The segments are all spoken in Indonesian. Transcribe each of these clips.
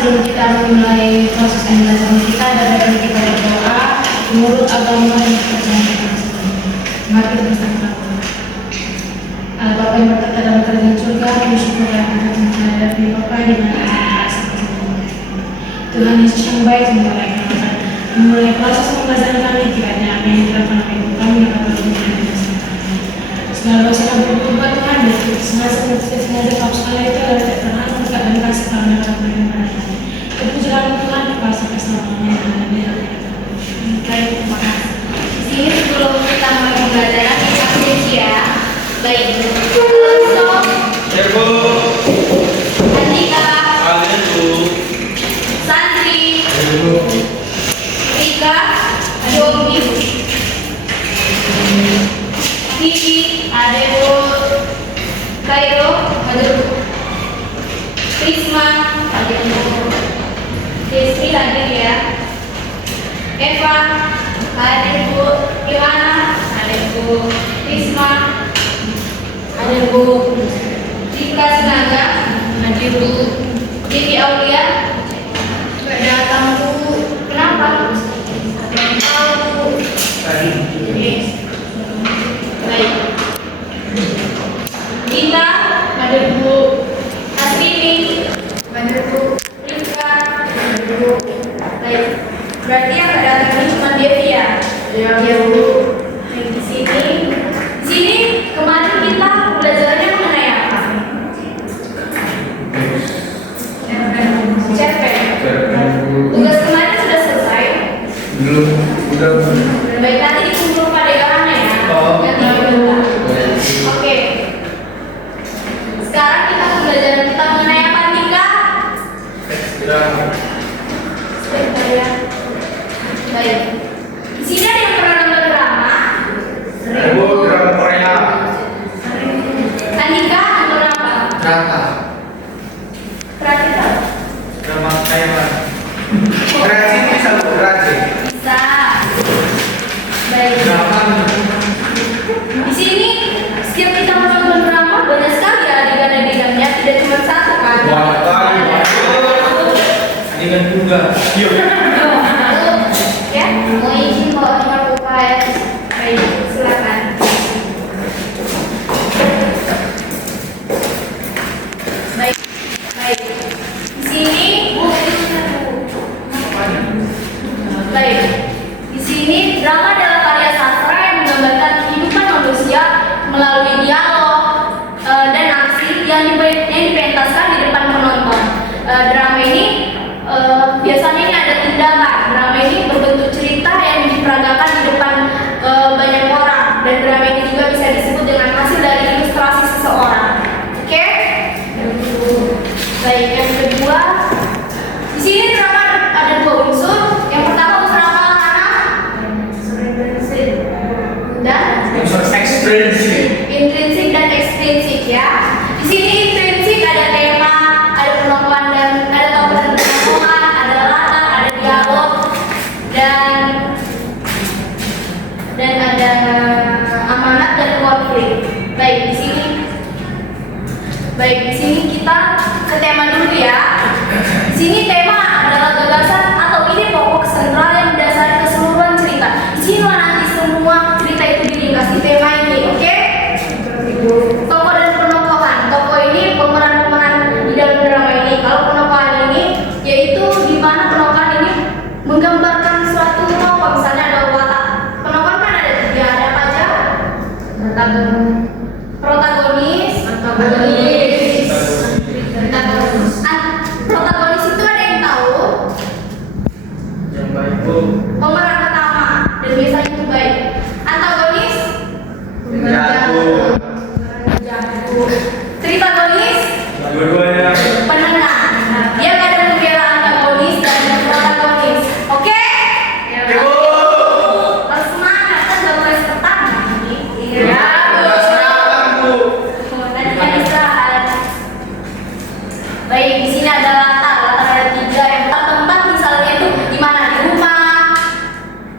sebelum kita memulai proses pembelajaran kita, dapat kita berdoa menurut agama dan kepercayaan kita masing-masing. Mari kita bersama. Bapa yang berkata dalam kerajaan surga, bersyukur yang akan menghadapi Bapa di mana Tuhan Yesus yang baik memulai proses pembelajaran kami, kiranya apa yang dilakukan oleh Ibu kami dapat berjaya. Segala dosa kami bertobat Tuhan, dan sengaja sekali itu adalah terang berkat dan kasih karena kami mengenai. Kepujian Tuhan kepada sampai selamanya. Baik, terima kasih. Di sini sebelum kita mulai pembelajaran kita kunci ya. Baik. Servo. Andika. Aldo. Sandri. Rika. Yogi. Kiki. Adebo. Kairo. Adebo. Prisma. Adebo. Destri hadir ya. Eva. Adebo. Yohana. Adebo. Prisma. Adebo. Rika Sinaga. Adebo. Devi Aulia. Gak datang Bu. Kenapa? Tahu. Yes. Baik. Dita. Adebo. Asrini. Adebo. Rika. Adebo. Baik. Berarti yang gak datang ini cuma Devi ya? Ya Bu. Di sini kemarin kita belajarnya mengenai apa? Cerpen. Tugas kemarin sudah selesai? Belum. Udah. Baik, nanti dikumpul pada orangnya ya. Yang diminta. Oke. Sekarang kita pembelajaran kita mengenai apa nih Kak? Sekretariat. Baik. Di sini ada yang pernah nonton drama? Servo drama Korea. Andika nonton apa? Drama. Praktika. Drama Thailand. Kreasi bisa berarti. Bisa. Baik. Drama. Di sini setiap kita menonton drama banyak sekali adegan-adegannya, tidak cuma satu kan? Dengan juga. Yuk. Ya, mau izin bawa nomor UKS. Baik, silakan. Baik, baik. Di sini baik. Di sini drama adalah karya sastra yang menggambarkan kehidupan manusia melalui dialog dan aksi yang dipentaskan di depan penonton. Drama ini biasanya ini ada tindakan. Drama ini berbentuk cerita yang diperagakan di depan banyak orang, dan drama ini juga bisa disebut dengan hasil dari ilustrasi seseorang. Oke? Baik, yang kedua, di sini drama ada dua unsur. Yang pertama unsur apa anak? Dan Unsur ekspresi. intrinsik dan ekstrinsik ya. Di sini intrinsik ada tema, ada penonton dan ada tokoh dan penonton, ada latar, ada dialog dan ada amanat dan konflik. Baik, di sini kita ke tema dulu ya. Di sini tema adalah gagasan atau ide pokok sentral yang mendasari keseluruhan cerita. Di sini nanti semua cerita itu diringkas di tema ini, oke? Tokoh dan penokohan. Tokoh ini pemeran-pemeran di dalam drama ini. Kalau penokohan ini yaitu di mana penokohan ini menggambarkan suatu tokoh. Misalnya ada watak. Penokohan kan ada tiga, ada apa aja? Protagonis. Protagonis itu ada yang tahu? Yang baik Bu. Pemeran pertama dan biasanya itu baik. Antagonis? Jago. Tritagonis? Dua-duanya. Penengah. Dia ada membela antagonis dan protagonis. Oke? Ya. Harus semangat kan udah mulai pertama ini. Iya. Tadi kan istirahat. Baik, di sini ada latar ada tiga. Yang tempat misalnya itu di mana? Di rumah,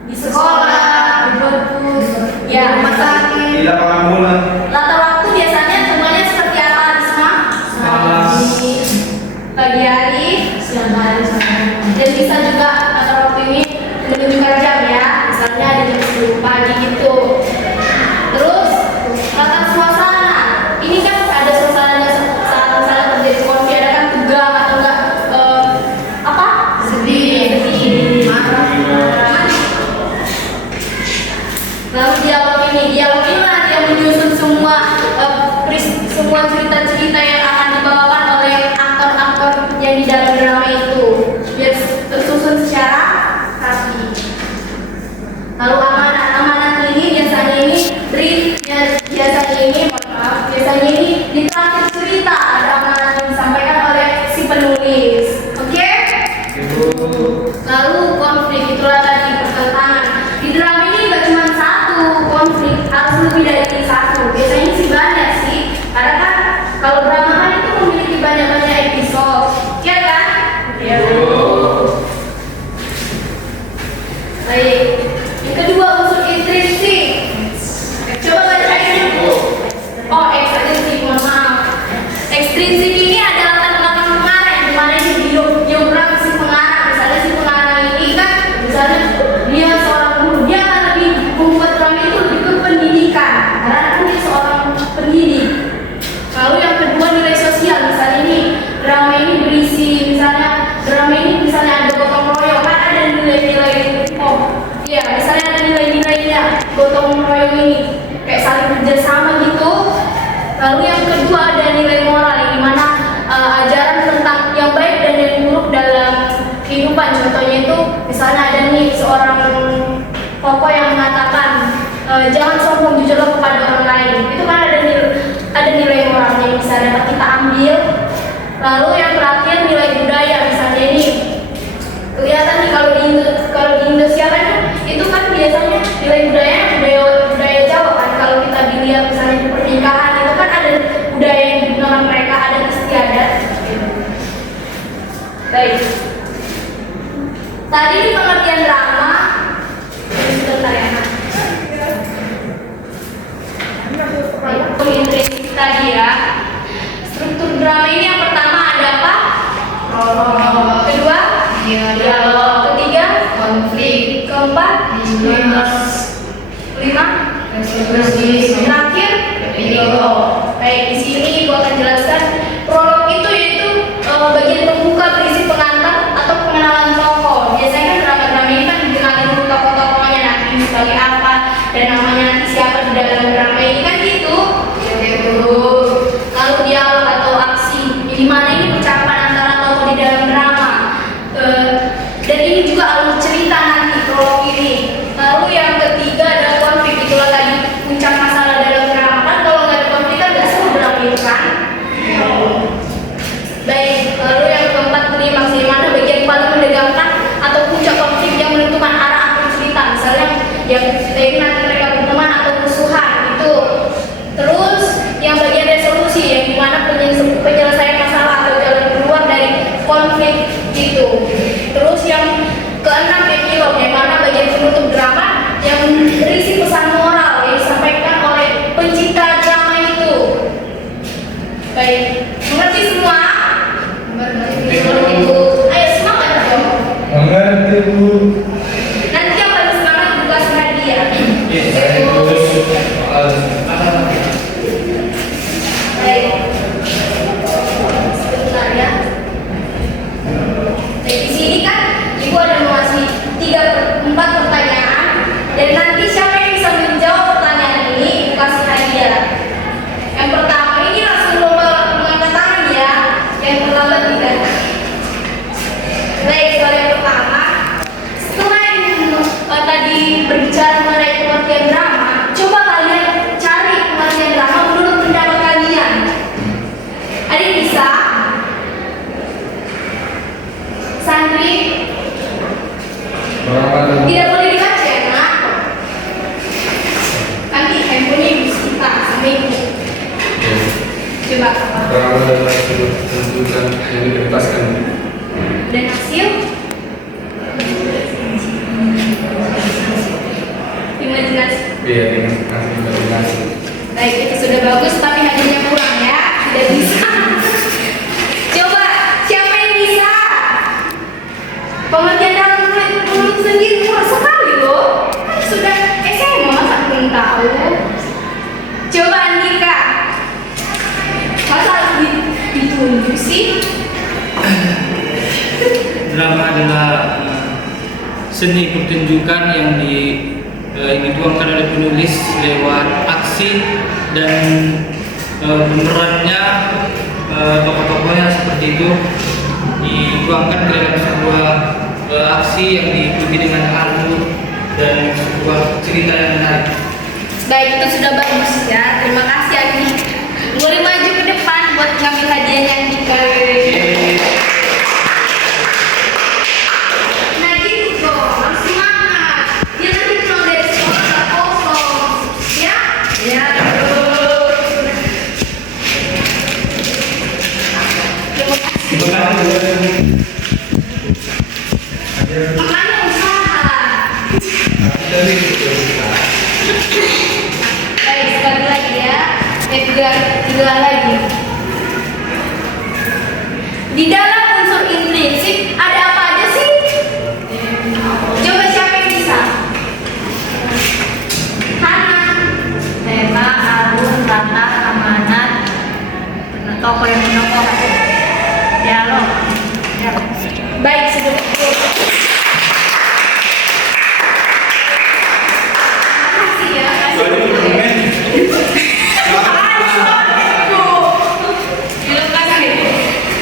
di sekolah, di perpus, ya rumah sakit. Di lapangan bola. Latar waktu biasanya semuanya seperti apa, Risma? Malam. Pagi hari, siang hari, semua cerita-cerita yang akan dibawakan oleh aktor-aktor yang di dalam drama itu biar tersusun secara rapi. Lalu amanat ini biasanya ini di terakhir cerita ada amanat yang disampaikan oleh si penulis. Oke? Lalu konflik, itulah tadi pertentangan. Di drama ini gak cuma satu konflik, harus lebih dari satu. Biasanya sih banyak sih, karena kan kalau drama kan itu memiliki banyak-banyak episode, ya kan? Iya. Baik, yang kedua unsur intrinsik. Coba bacain. Oh, ekstrinsik, mohon maaf. Ekstrinsik ini adalah latar belakang pengarang, di mana ini biografi si pengarang. Misalnya si pengarang ini kan, misalnya dia seorang guru, dia akan lebih membuat drama itu lebih ke pendidikan, karena kan dia seorang pendidik. Lalu yang kedua nilai sosial, misalnya ini drama ini berisi, misalnya ada gotong royong, kan ada nilai-nilai, misalnya ada nilai-nilainya gotong royong ini kayak saling kerjasama gitu. Lalu yang kedua ada nilai moral, yang dimana ajaran tentang yang baik dan yang buruk dalam kehidupan. Contohnya itu misalnya ada nih seorang tokoh yang mengatakan jangan sombong, jujurlah kepada orang lain. Itu kan ada nilai moralnya yang bisa dapat kita ambil. Lalu yang terakhir nilai budaya, misalnya ini kelihatan nih kalau di Indonesia kan itu kan biasanya nilai budaya Jawa kan. Kalau kita dilihat misalnya di pernikahan itu kan ada budaya yang digunakan mereka, adat istiadat. Baik. Tadi di pengertian drama sebentar ya. Baik, intrinsik tadi ya. Struktur drama ini yang pertama ada apa? Prolog. Kedua, dialog. Ketiga, konflik. Keempat, lima, terakhir, epilog. Baik, di sini Ibu akan jelaskan prolog itu yaitu bagian pembuka berisi pengantar atau pengenalan tokoh. Biasanya kan drama-drama ini kan dikenalin dulu tokoh-tokohnya nanti sebagai apa dan namanya nanti siapa di dalam drama ini kan gitu. Lalu dialog atau aksi, di mana ini percakapan antara tokoh di dalam drama. Dan ini juga alur cerita nanti prolog ini. Lalu yang ketiga ada konflik, itulah tadi puncak masalah dalam drama. Kan kalau nggak ada konflik kan nggak seru drama itu kan. Baik, lalu yang keempat klimaks, di mana bagian paling menegangkan atau puncak konflik yang menentukan arah akhir cerita. Misalnya yang cerita ini nanti mereka berteman atau musuhan itu. Terus yang bagian resolusi, yang dimana penyelesaian masalah atau jalan keluar dari konflik itu. Terus yang keenam epilog, yang mana bagian penutup drama yang berisi pesan moral yang disampaikan oleh pencipta drama itu. Baik, mengerti semua? Mengerti Bu. Ayo semangat dong. Mengerti Bu. Nanti yang paling semangat tugas hadiah. Baik. Sebentar ya. Di sini kan Ibu ada mengasih 4 pertanyaan dan nanti siapa yang bisa menjawab pertanyaan ini Ibu kasih hadiah. Yang pertama ini langsung lomba mengangkat tangan ya, yang terlambat tidak. Baik, soal yang pertama, setelah tadi berbicara mengenai pengertian drama, coba kalian cari pengertian drama menurut pendapat kalian. Ada yang bisa? Santri? Tidak boleh dibaca ya, Nak? Nanti handphonenya ibu sita sama ibu. Coba apa? Drama adalah tuntutan yang dibebaskan. Dan hasil? Imajinasi. Iya, dengan hasil imajinasi. Baik, itu sudah bagus, tapi hadiahnya kurang ya. Tidak bisa. Coba, siapa yang bisa? Pengertian dalam mulut sendiri murah sekali loh. Kan sudah SMA, masa belum tahu? Coba Andika. Masa harus ditunjuk sih? Drama adalah seni pertunjukan yang dituangkan oleh penulis lewat aksi dan pemerannya, tokoh-tokohnya seperti itu dituangkan ke dalam sebuah aksi yang diikuti dengan alur dan sebuah cerita yang menarik. Baik, itu sudah bagus ya. Terima kasih Agi. Boleh maju ke depan buat ngambil hadiahnya Andika. Nah gitu dong, harus semangat. Ya nanti pulang dari sekolah nggak kosong. Ya? Ya, betul. Terima kasih. Makanya usaha. Baik, sekali lagi ya. Tiga lagi. Di dalam unsur intrinsik ada apa aja sih? Coba siapa yang bisa? Hana. Tema, arus, latar, amanat, tokoh yang menokoh, dialog. Baik, sudah cukup. Makasih ya,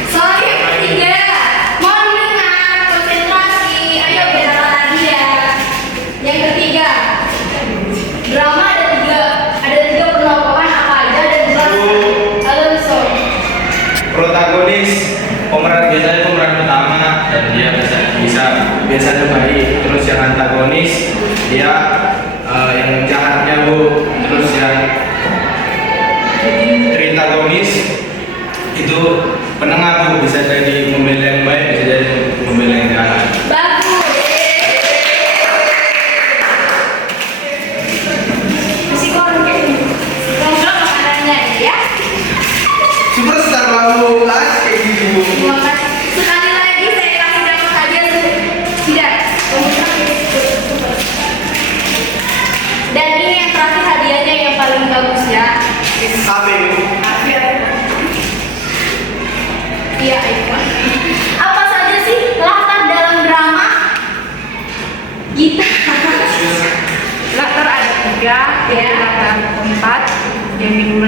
Soal yang ketiga, mohon dengar, konsentrasi. Ayo bedakan lagi ya. Yang ketiga, drama ada tiga penokohan apa aja dan jelaskan. Alonso. Protagonis biasanya pemeran utama dan dia biasanya baik. Terus yang antagonis dia yang jahatnya Bu. Terus yang tritagonis itu penengah Bu, bisa jadi membela yang baik, bisa jadi membela yang jahat. Bagus. Masih kurang kayak ini. Kontrol makanannya ya. Superstar lalu kelas kayak gitu Bu. Terima kasih. Sekali lagi saya kasih dapat hadiah tidak. Dan ini yang terakhir hadiahnya yang paling bagus ya. HP Bu. Iya, iPhone. Apa saja sih latar dalam drama? Kita. Latar ada tiga, Ya. latar keempat yang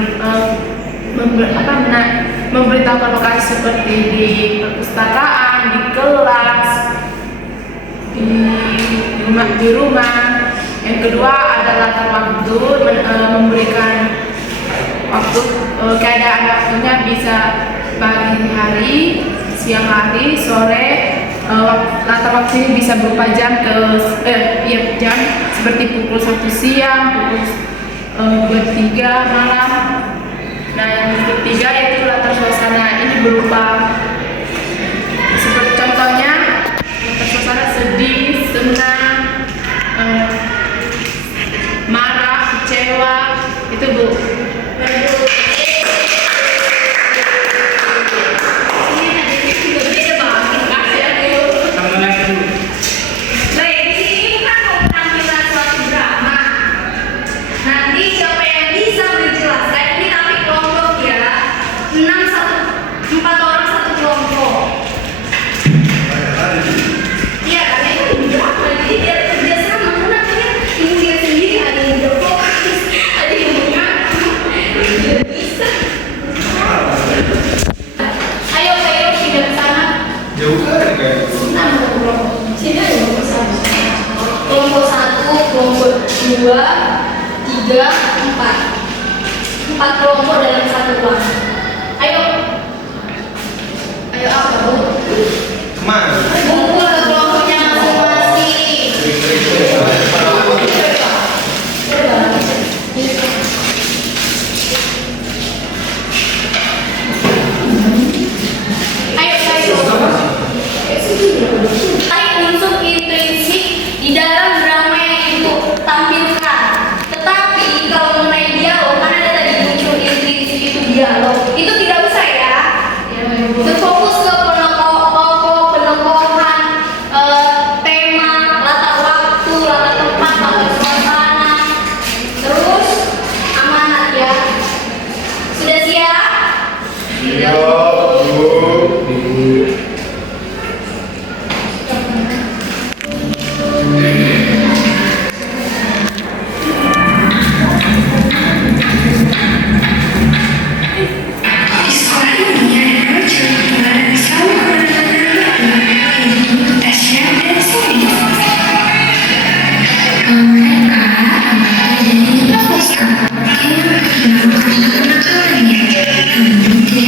memberitahukan lokasi seperti di perpustakaan, di kelas, di rumah. Yang kedua ada latar waktu, memberikan waktu, keadaan waktunya bisa pagi hari, siang hari, sore. Latar waktu ini bisa berupa jam jam seperti pukul 1 siang, pukul 23 malam. Nah yang ketiga yaitu latar suasana, ini berupa seperti contohnya latar suasana sedih, senang, marah, kecewa, itu Bu. Baik, di sini kan mau penampilan suatu drama. Nanti siapa yang bisa menjelaskan ini tapi kelompok ya. 4 orang satu kelompok. Iya, karena itu drama, jadi dia kerja sama. Karena kalian ibu dia sendiri ada yang berfokus, ada yang mengaku. Tidak bisa. Ayo, pindah ke sana. Jauh kan kayak. Kelompok 1, kelompok 2, 3, 4. 4 kelompok dalam satu kelas. Ayo apa Bu? Kemana? Kumpul ke kelompoknya masing-masing. Ayo. Unsur intrinsik di dalam drama yang ibu tampilkan. Tetapi kalau mengenai dialog, kan ada tadi unsur intrinsik itu dialog. Itu tidak usah ya. Terfokus ke tokoh, penokohan, tema, latar waktu, latar tempat, latar suasana. Terus amanat ya. Sudah siap? Iya Bu.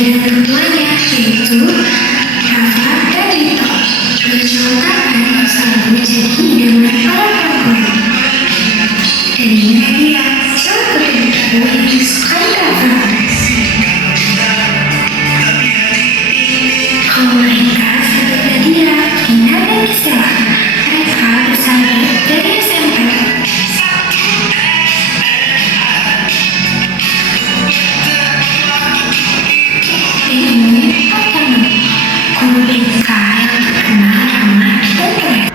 dengan keduanya, yaitu Rafa dan Lito. Bercolokan selalu menjadi idaman para perempuan. Dan inilah dia salah satu buku yang disukai Rafa. Kalau mereka sebut Nadia, Gina, dan Gisela, mereka bersahabat dari SMP. Ini pertama, guru BK yang terkenal ramah dan keren.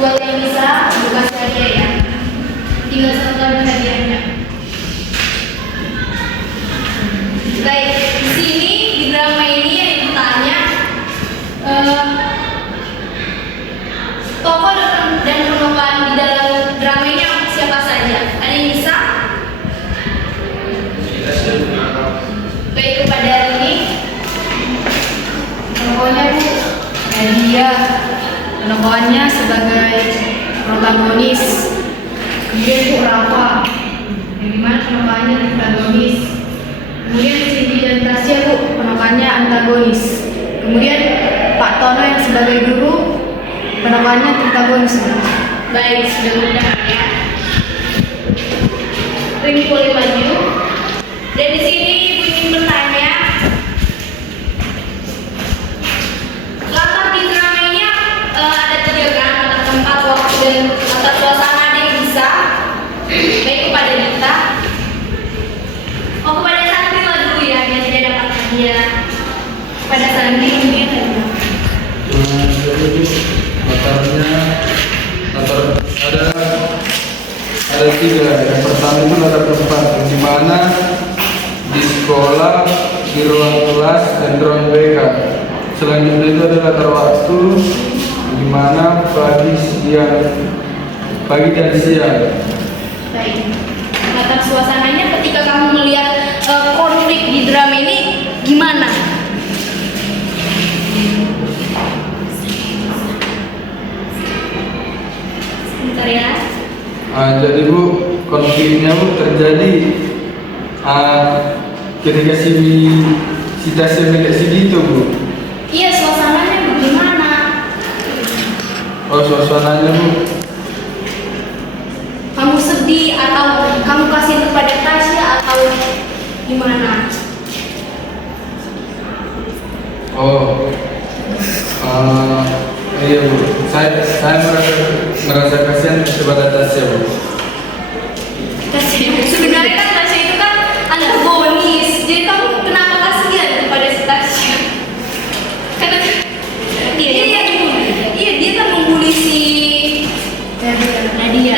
buat yang bisa buka saja ya, tinggal satu hadiahnya. Baik, di sini di drama ini yang ditanya tokoh dan pemeran di dalam drama ini siapa saja? Ada yang bisa? Baik, kepada ini tokohnya Bu Nadia, penemuannya sebagai protagonis. Kemudian Bu Rafa, yang dimana penemuannya protagonis. Kemudian Cindy dan Tasya Bu, penemuannya antagonis. Kemudian Pak Tono yang sebagai guru, penemuannya protagonis. Baik, sudah mudah ya. Ring boleh maju. Dan di sini Ibu ingin bertanya, latar di drama ini ada 3 kan, latar tempat, waktu, dan latar suasana. Ada yang bisa? Baik, kepada Dita. Oh, kepada Santri lah dulu ya, biar dia dapat hadiah. Kepada Santri mungkin. tiga. Yang pertama itu latar tempat, di mana di sekolah, di ruang kelas, dan ruang BK. Selanjutnya itu ada latar waktu, di mana pagi, siang, pagi dan siang. Baik. Latar suasananya ketika kamu melihat konflik di drama ini gimana? Sebentar ya. Jadi Bu, konfliknya Bu terjadi ketika si Tasya melihat si Dito Bu. Iya, suasananya bagaimana? Oh, suasananya Bu. Kamu sedih atau kamu kasih kepada Tasya atau gimana? Oh, iya Bu. Saya merasa kasihan kepada Tasya Bu. Tasya, sebenarnya kan Tasya itu kan anak bonis, jadi kamu kenapa kasihan kepada si Tasya? Karena dia kan membuli si Nadia.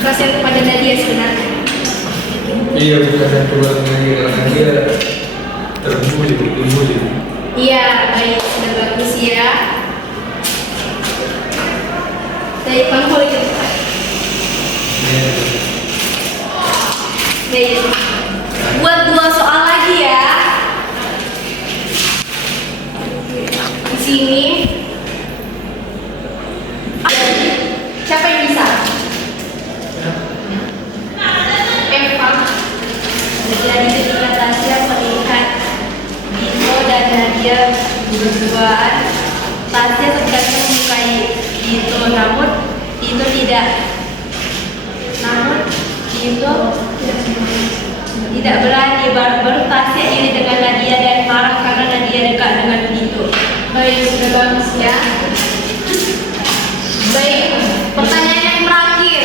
Kasihan kepada Nadia sebenarnya. Iya Bu, saya keluar lagi karena dia terbuli. Iya, baik, sudah bagus ya. Baik, kamu boleh ikut. Baik, buat 2 soal lagi ya. Di sini. Siapa yang bisa? Eva. Jadi ketika Tasya melihat Dito dan Nadia berduaan, Tasya sebenarnya menyukai Dito, namun Dito tidak berani. Baru Tasya iri dengan Nadia dan marah karena Nadia dekat dengan Dito. Baik, sudah bagus ya. Baik, pertanyaan yang terakhir.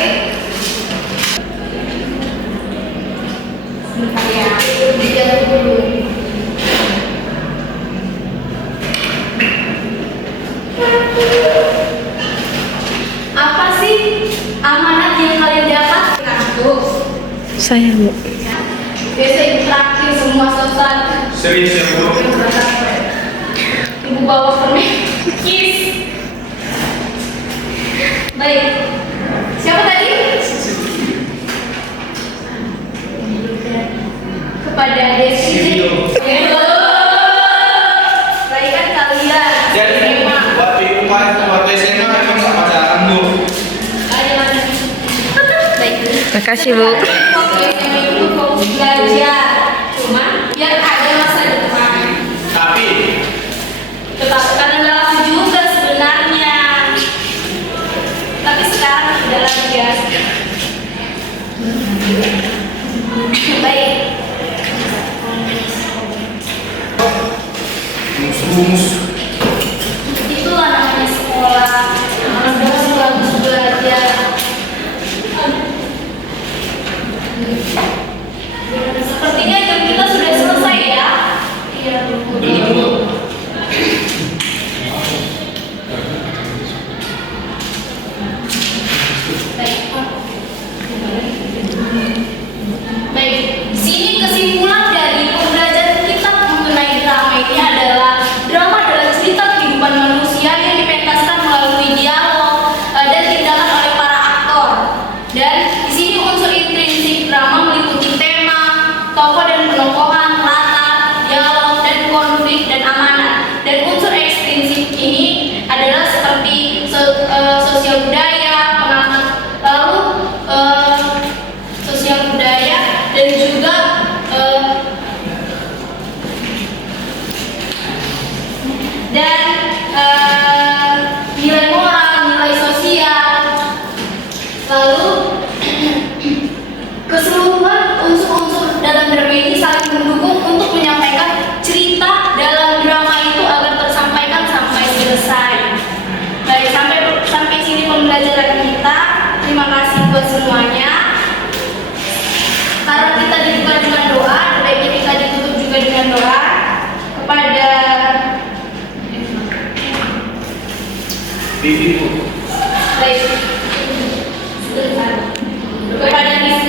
Sebentar ya, dicatat dulu. Apa sih amanat yang kalian dapat? Saya Bu. Biasa ibu terakhir semua selesai. Serius ya Bu? Ibu bawa permen kiss. Baik. Siapa tadi? Kepada Desi. Baik kan kalian. Jadi waktu SMA emang nggak pacaran Bu? Makasih Bu. Waktu SMA itu fokus belajar. Cuma biar ada masa depan. Tapi Karena lama juga sebenarnya. Tapi sekarang sudah lagi ya. Baik. rumus. Itulah namanya sekolah. Orang bagus belajar. Bibi Bu. Baik. Kepada Miss